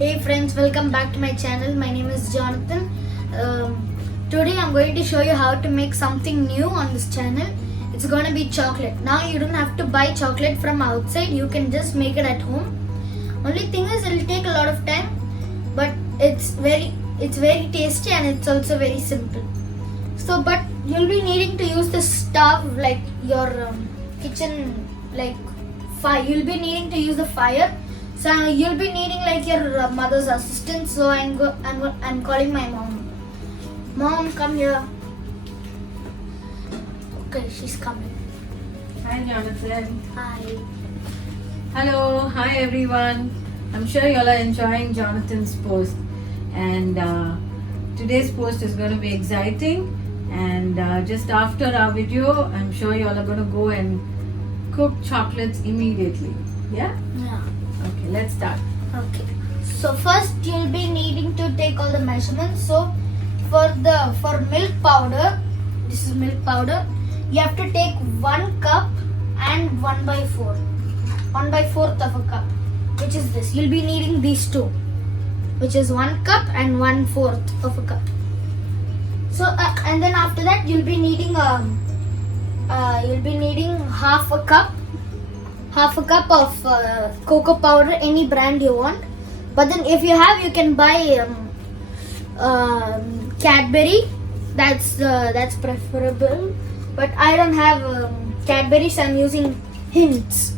Hey friends, welcome back to my channel. My name is Jonathan. Today I'm going to show you how to make something new on this channel. It's going to be chocolate. Now you don't have to buy chocolate from outside. You can just make it at home. Only thing is it'll take a lot of time, but it's very tasty and it's also very simple. So, but you'll be needing to use the stove like your kitchen fire. You'll be needing to use the fire. So you'll be needing like your mother's assistance. So I'm calling my mom. Mom, come here. Okay, she's coming. Hi Jonathan. Hi. Hello. Hi everyone. I'm sure you all are enjoying Jonathan's post, and today's post is going to be exciting. And just after our video, I'm sure you all are going to go and cook chocolates immediately. Yeah? Yeah. Okay, let's start. Okay. So first you'll be needing to take all the measurements. So for milk powder, this is milk powder. You have to take 1 cup and 1/4. 1/4 of a cup, which is this. You'll be needing these two, which is 1 cup and 1/4 of a cup. So and then after that you'll be needing half a cup of cocoa powder, any brand you want. But then if you have, you can buy Cadbury. That's preferable. But I don't have Cadbury, so I'm using Hints.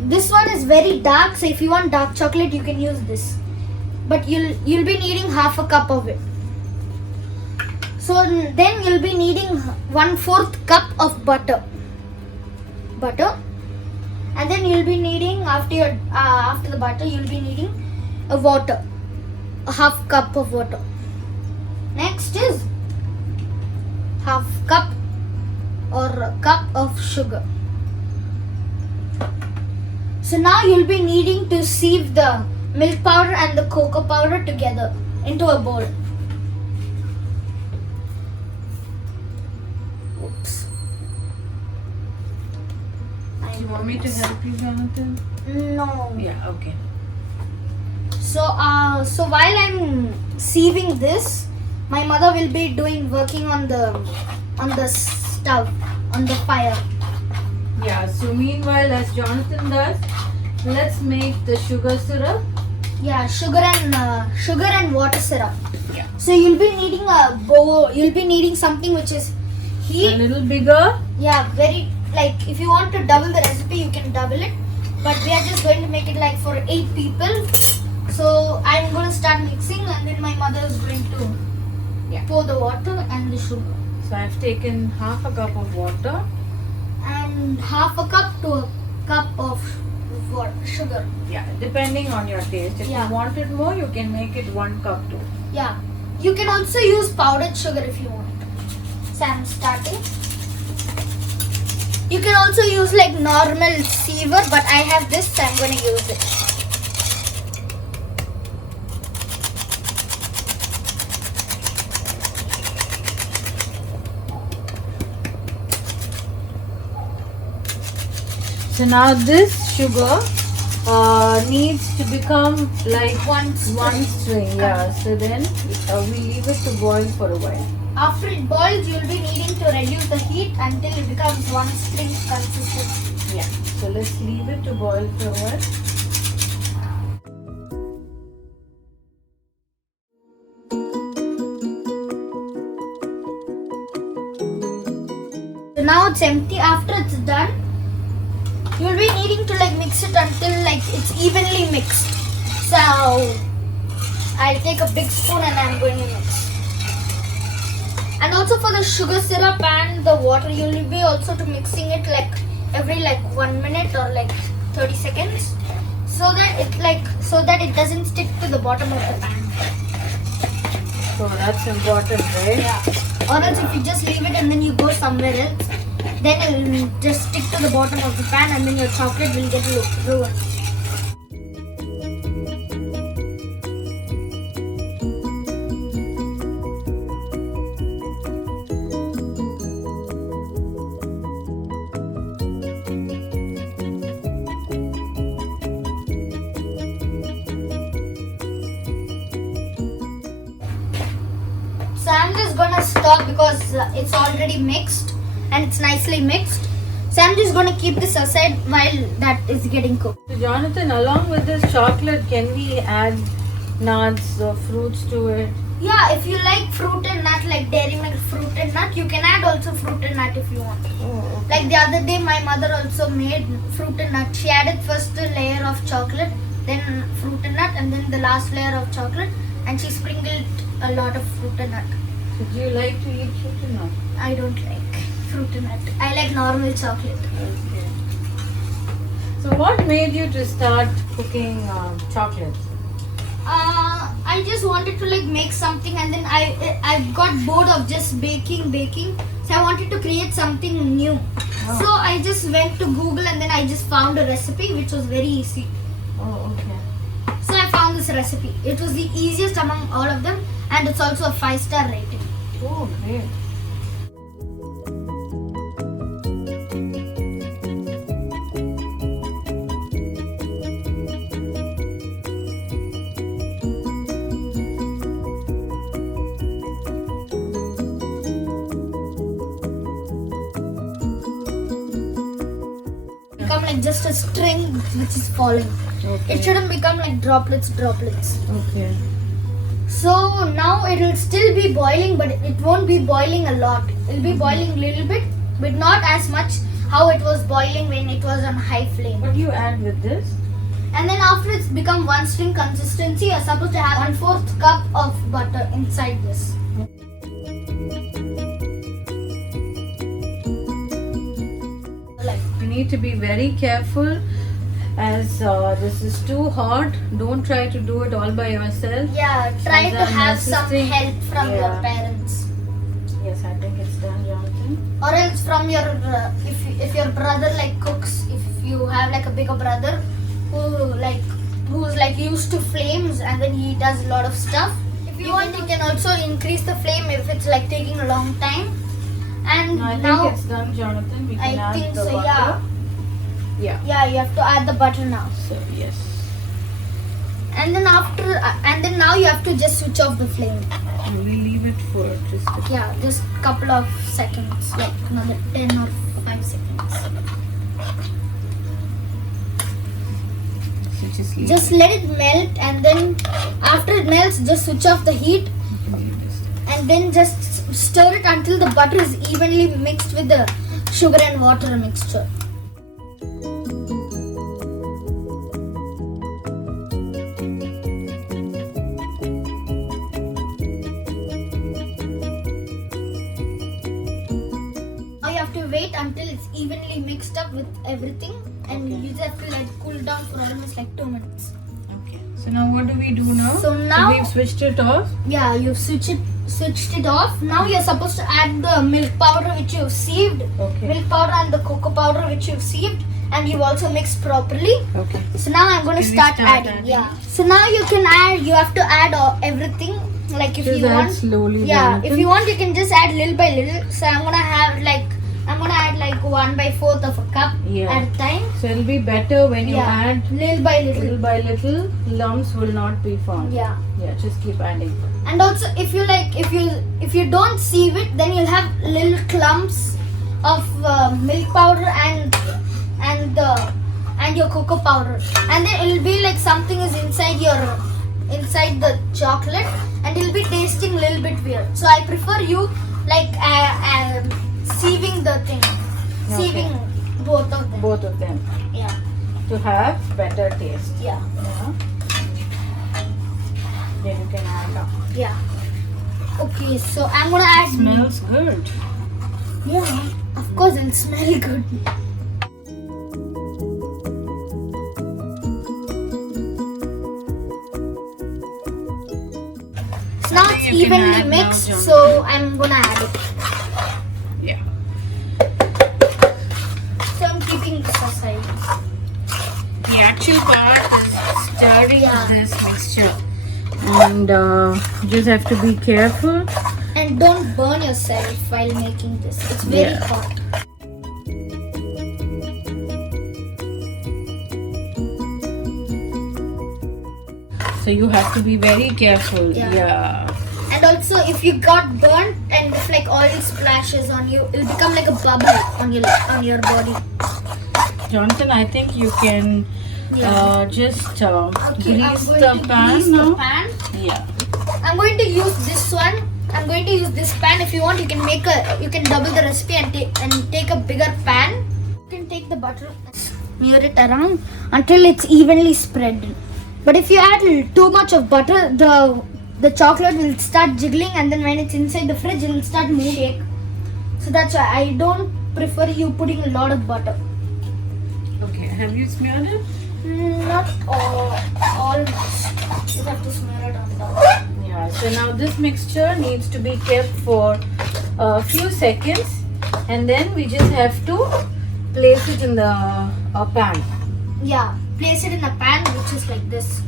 This one is very dark, so if you want dark chocolate, you can use this. But you'll be needing half a cup of it. So then you'll be needing 1/4 cup of butter. And then you'll be needing after the butter, you'll be needing water, a half cup of water. Next is half cup or a cup of sugar. So now you'll be needing to sieve the milk powder and the cocoa powder together into a bowl. Oops. Do you want me to help you, Jonathan? No. Yeah, okay. So while I'm sieving this, my mother will be working on the stove, on the fire. Yeah, so meanwhile, as Jonathan does, let's make the sugar syrup. Yeah, sugar and water syrup. Yeah. So you'll be needing a bowl. You'll be needing something which is heat. A little bigger. Yeah, if you want to double the recipe, you can double it. But we are just going to make it like for 8 people. So I'm going to start mixing, and then my mother is going to pour the water and the sugar. So I've taken half a cup of water. And half a cup to a cup of sugar. Yeah, depending on your taste. If you want it more, you can make it 1 cup too. Yeah, you can also use powdered sugar if you want. So I'm starting. You can also use like normal Sieve, but I have this, so I'm going to use it. So now this sugar needs to become like one string. Yeah. So then we leave it to boil for a while. After it boils, you'll be needing to reduce the heat until it becomes one string consistency. Yeah. So let's leave it to boil for a while. So now it's empty. After it's done, you'll be needing to mix it until it's evenly mixed. So I'll take a big spoon and I'm going to mix. And also for the sugar syrup and the water, you'll be also to mixing it every 1 minute or 30 seconds, so that it doesn't stick to the bottom of the pan. So that's important, right? Yeah. Or else if you just leave it and then you go somewhere else, then it will just stick to the bottom of the pan and then your chocolate will get ruined. I'm just gonna stop because it's already mixed and it's nicely mixed. So I'm just gonna keep this aside while that is getting cooked. So Jonathan, along with this chocolate, can we add nuts or fruits to it? Yeah, if you like fruit and nut, like dairy milk fruit and nut, you can add also fruit and nut if you want. Oh, okay. Like the other day, my mother also made fruit and nut. She added first a layer of chocolate, then fruit and nut, and then the last layer of chocolate, and she sprinkled a lot of fruit and nut. So do you like to eat fruit or not? I don't like fruit and nut. I like normal chocolate. Okay. So what made you to start cooking chocolates? I just wanted to like make something, and then I got bored of just baking. So I wanted to create something new. Oh. So I just went to Google, and then I just found a recipe which was very easy. Oh, okay. So I found this recipe. It was the easiest among all of them, and it's also a 5-star rating. Oh, great. Become like just a string which is falling. Okay. It shouldn't become like droplets. Okay. So now it will still be boiling, but it won't be boiling a lot. It will be boiling a little bit, but not as much how it was boiling when it was on high flame. What do you add with this? And then after it's become one string consistency, you're supposed to have 1/4 cup of butter inside this. Like, You need to be very careful as this is too hot. Don't try to do it all by yourself. yeah, try As to I'm have some assisting- help from your Yeah. parents. Yes, I think it's done, Jonathan. Or else from your if your brother like cooks, if you have like a bigger brother who's like used to flames, and then he does a lot of stuff. If you want, you can also increase the flame if it's like taking a long time. And No, I think now it's done, Jonathan. We can I add think the so. butter. Yeah, Yeah. you have to add the butter now. So yes. And then now you have to just switch off the flame. And we leave it for just a Yeah, just couple of seconds, like another 10 or 5 seconds. so just leave Just let it melt, and then after it melts, just switch off the heat, and then just stir it until the butter is evenly mixed with the sugar and water mixture. Now you have to wait until it's evenly mixed up with everything, and you just have to let it cool down for almost like 2 minutes. Okay. So now what do we do now? So now- we've switched it off. Yeah, you've switched it off. Now you're supposed to add the milk powder which you've sieved, Okay. milk powder and the cocoa powder which you've sieved, and you've also mixed properly. Okay. So now I'm going to Can we start start adding. adding? Yeah. So now you have to add everything. Like if Just you add want, slowly. yeah. Jonathan. If you want, you can just add little by little. So I'm gonna add like 1/4 of a cup Yeah. at a time. So it'll be better when you Yeah. add Little by little. little by little. Lumps will not be formed. Yeah. Yeah. Just keep adding. And also, if you don't sieve it, then you'll have little clumps of milk powder and your cocoa powder, and then it'll be like something is inside the chocolate, and it'll be tasting a little bit weird. So I prefer you like sieving the thing, sieving both of them. Both of them Yeah, to have better taste. yeah, Yeah. Then you can add up. yeah. Okay, so I'm gonna add. Smells good. Yeah, of course it'll smell good. So now it's You can evenly add now, mixed, John. so I'm gonna add it. Yeah. So I'm keeping this aside. The actual part is stirring Yeah. this mixture, and just have to be careful. And don't burn yourself while making this. It's very Yeah. hot. So you have to be very careful. Yeah. Yeah. And also, if you got burnt and if like oil splashes on you, it'll become like a bubble on your body. Jonathan, I think you can just grease the pan Grease now. the pan. Yeah. I'm going to use this one. I'm going to use this pan. If you want, you can double the recipe and take a bigger pan. You can take the butter and smear it around until it's evenly spread. But if you add too much of butter, the chocolate will start jiggling, and then when it's inside the fridge, it will start moving. So that's why I don't prefer you putting a lot of butter. Okay. Have you smeared it? Not almost. You have to smear it on top. Yeah. So now this mixture needs to be kept for a few seconds, and then we just have to place it in the pan. Yeah, place it in a pan which is like this.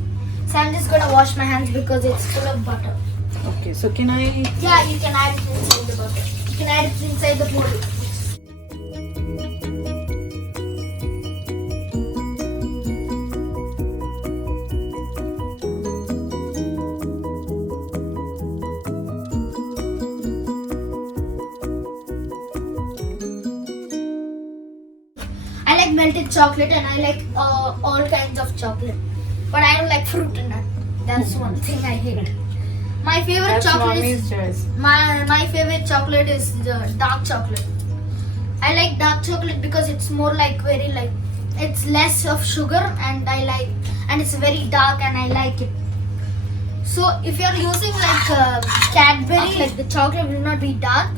So I'm just gonna wash my hands because it's full of butter. Okay. So can I? Yeah, you can add it inside the butter. You can add it inside the bowl. I like melted chocolate and I like all kinds of chocolate. But I don't like fruit and nut. That's one thing I hate. My favorite That's chocolate mommy's is choice. my favorite chocolate is the dark chocolate. I like dark chocolate because it's more like it's less of sugar and it's very dark and I like it. So if you're using like Cadbury, like the chocolate will not be dark.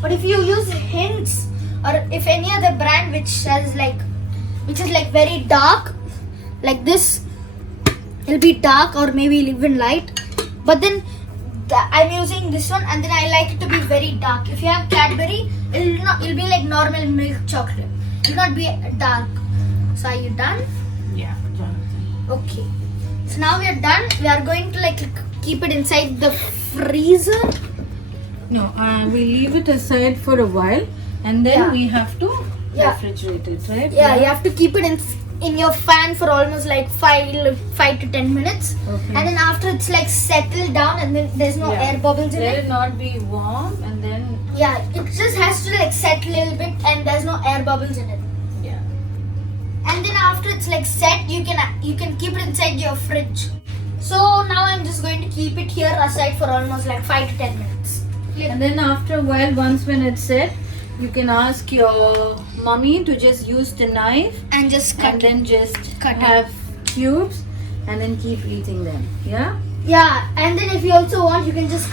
But if you use Hints or if any other brand which is like very dark, like this, it'll be dark or maybe even light. But then I'm using this one and then I like it to be very dark. If you have Cadbury, it'll be like normal milk chocolate. It'll not be dark. So are you done? Yeah, Jonathan. Okay. So now we are done. We are going to like keep it inside the freezer. No, we leave it aside for a while, and then Yeah. we have to Yeah. refrigerate it, right? Yeah, you have to keep it in your fan for almost like 5 to 10 minutes. Okay. And then after it's like settled down and then there's no Yeah. air bubbles in Let it. it not be warm, and then Yeah, it just has to like set a little bit and there's no air bubbles in it. yeah. And then after it's like set, you can keep it inside your fridge. So now I'm just going to keep it here aside for almost like 5 to 10 minutes. And then after a while, once when it's set, you can ask your mommy to just use the knife And just and then just Cut it. have cubes and then keep eating them. Yeah? Yeah, and then if you also want, you can just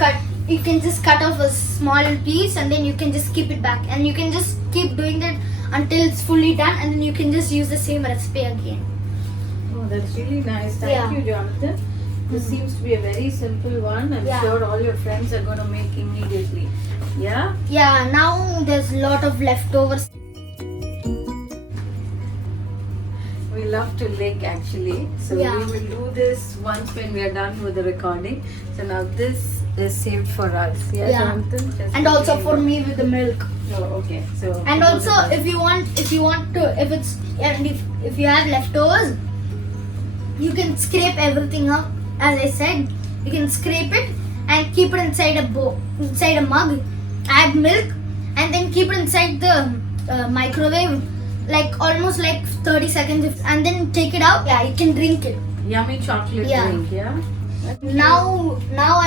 cut off a small piece and then you can just keep it back and you can just keep doing that until it's fully done and then you can just use the same recipe again. Oh, that's really nice. Thank Yeah. you, Jonathan. This seems to be a very simple one. I'm Yeah. sure all your friends are going to make immediately. Yeah? Yeah, now there's a lot of leftovers. We love to lick actually. So Yeah. we will do this once when we are done with the recording. So now this is saved for us. Yeah, Yeah. Jonathan? Just And also leave for it. me with the milk. Oh, okay. So And also if you want to, if you have leftovers, you can scrape everything up. As I said, you can scrape it and keep it inside a mug, add milk, and then keep it inside the microwave, like almost like 30 seconds, and then take it out. Yeah, you can drink it. yummy chocolate Yeah. drink, yeah? Now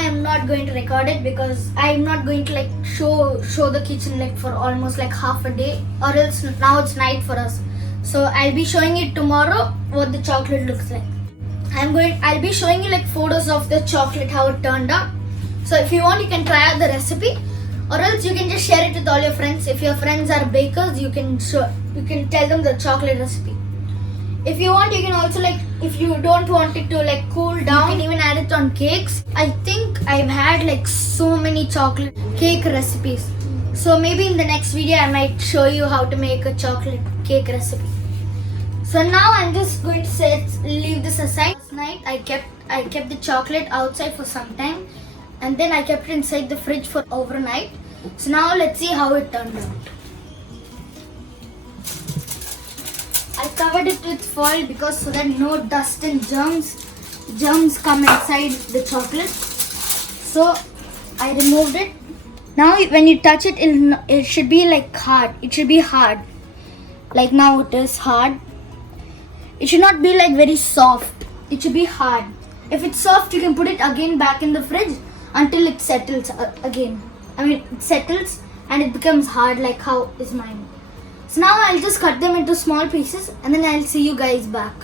I am not going to record it because I am not going to like show the kitchen like for almost like half a day, or else now it's night for us. So I'll be showing it tomorrow what the chocolate looks like. I'll be showing you like photos of the chocolate, how it turned out. So if you want, you can try out the recipe, or else you can just share it with all your friends. If your friends are bakers, you can tell them the chocolate recipe. If you want, you can also like, if you don't want it to like cool down, you can even add it on cakes. I think I've had like so many chocolate cake recipes. So maybe in the next video I might show you how to make a chocolate cake recipe. So now I'm just going to leave this aside. Last night I kept the chocolate outside for some time, and then I kept it inside the fridge for overnight. So now let's see how it turned out. I covered it with foil because so that no dust and germs come inside the chocolate. So I removed it. Now when you touch it, it should be like hard. It should be hard. Like now it is hard. It should not be like very soft. It should be hard. If it's soft, you can put it again back in the fridge until it settles again. I mean, it settles and it becomes hard like how is mine. So now I'll just cut them into small pieces and then I'll see you guys back.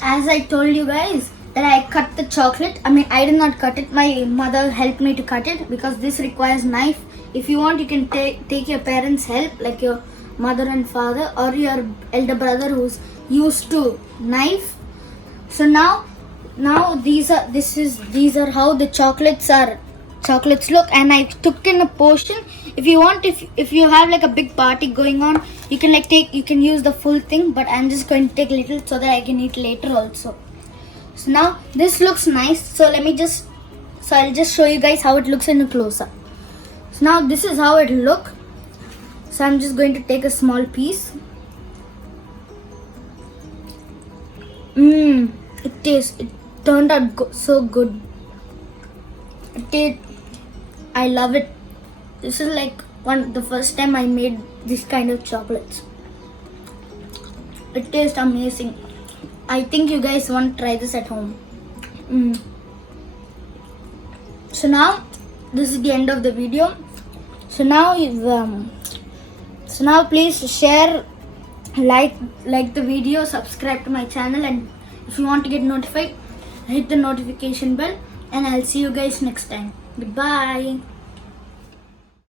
As I told you guys that I cut the chocolate. I mean, I did not cut it. My mother helped me to cut it because this requires knife. If you want, you can take your parents' help, like your mother and father or your elder brother who's used to knife. So now these are how the chocolates look, and I took in a portion. If you want, if you have like a big party going on, you can use the full thing, but I'm just going to take little so that I can eat later also. So now this looks nice, so I'll just show you guys how it looks in a close-up. So now this is how it look. So I'm just going to take a small piece. It turned out so good. I love it. This is like the first time I made this kind of chocolates. It tastes amazing. I think you guys want to try this at home. So now this is the end of the video. So now please share, like the video, subscribe to my channel, and if you want to get notified, hit the notification bell, and I'll see you guys next time. Goodbye.